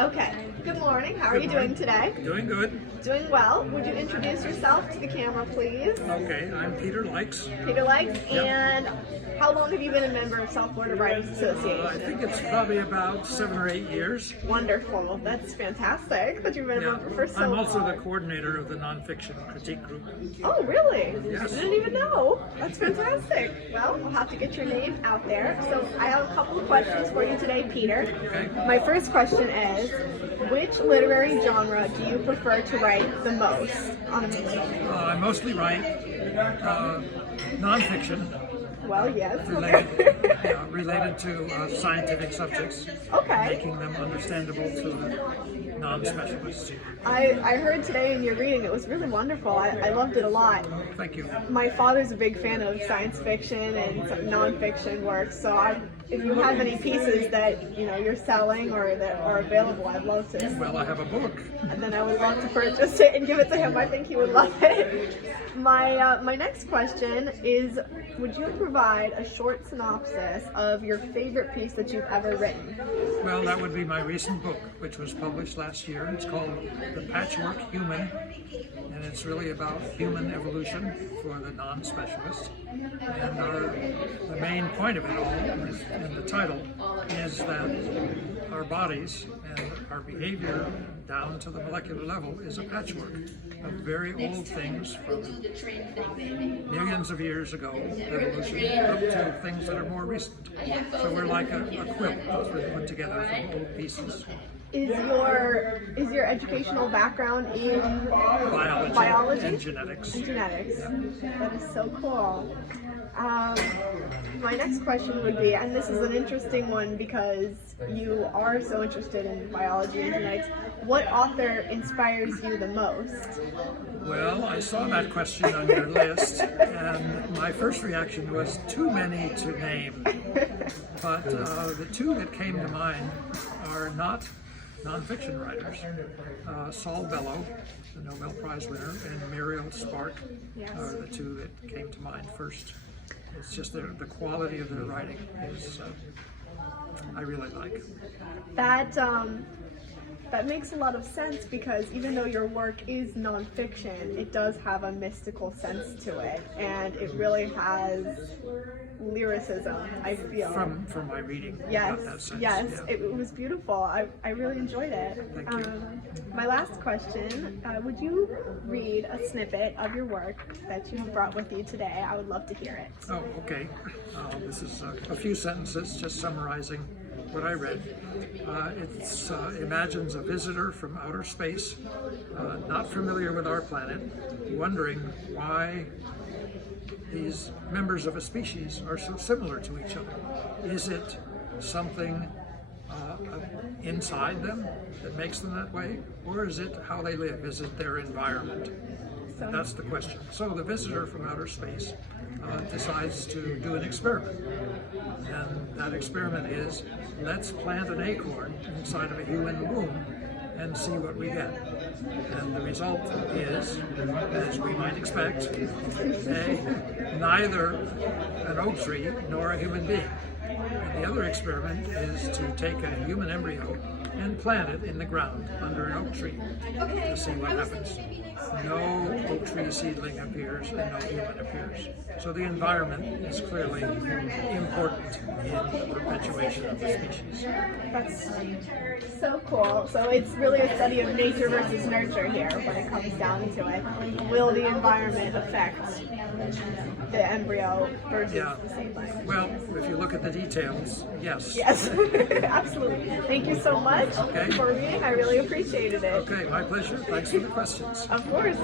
Okay. Good morning. How are you doing today? Doing good. Doing well. Would you introduce yourself to the camera, please? Okay, I'm Peter Luykx. Peter Luykx. Yep. And how long have you been a member of South Florida Writers I Association? think it's probably about 7 or 8 years. Wonderful. That's fantastic that you've been a member for so I'm long. also the coordinator of the nonfiction critique group. Oh, really? Yes. I didn't even know. That's fantastic. Well, we'll have to get your name out there. So I have a couple of questions for you today, Peter. Okay. My first question is, which literary genre do you prefer to write the most? I mostly write nonfiction Well, yes. related to scientific subjects, Okay. making them understandable to non-specialists. I heard today in your reading, it was really wonderful. I loved it a lot. Thank you. My father's a big fan of science fiction and some nonfiction work, so if you have any pieces that you're selling or that are available, I'd love to. Well, I have a book. And then I would love to purchase it and give it to him. I think he would love it. My next question is, would you provide a short synopsis of your favorite piece that you've ever written? Well, that would be my recent book, which was published last year. It's called The Patchwork Human, and it's really about human evolution for the non-specialist. And the main point of it all, in the title, is that our bodies and our behavior down to the molecular level is a patchwork of very old things from millions of years ago, evolution, up to things that are more recent. So we're like a quilt that's been put together from old pieces. Is your educational background in Biology and genetics. And genetics. Yeah. That is so cool. My next question would be, and this is an interesting one because you are so interested in biology and genetics, what author inspires you the most? Well, I saw that question on your list, and my first reaction was too many to name. But the two that came to mind are not nonfiction writers. Saul Bellow, the Nobel Prize winner, and Muriel Spark are the two that came to mind first. It's just the quality of their writing is I really like. That makes a lot of sense because even though your work is nonfiction, it does have a mystical sense to it, and it really has lyricism, I feel. From my reading, Yes, got that sense. yes, Yeah. it was beautiful. I really enjoyed it. Thank you. My last question, would you read a snippet of your work that you have brought with you today? I would love to hear it. Oh, okay. This is a few sentences just summarizing what I read. It imagines a visitor from outer space, not familiar with our planet, wondering why these members of a species are so similar to each other. Is it something inside them that makes them that way, or is it how they live? Is it their environment? That's the question. So the visitor from outer space decides to do an experiment. And that experiment is, let's plant an acorn inside of a human womb and see what we get. And the result is, as we might expect, neither an oak tree nor a human being. And the other experiment is to take a human embryo and plant it in the ground under an oak tree to see what happens. No oak tree seedling appears and no human appears. So the environment is clearly important in the perpetuation of the species. That's so cool. So it's really a study of nature versus nurture here when it comes down to it. Will the environment affect the embryo versus the seedling? Well, if you look at the details, yes. Yes, absolutely. Thank you so much for reading. I really appreciated it. Okay, my pleasure. Thanks for the questions. Of course.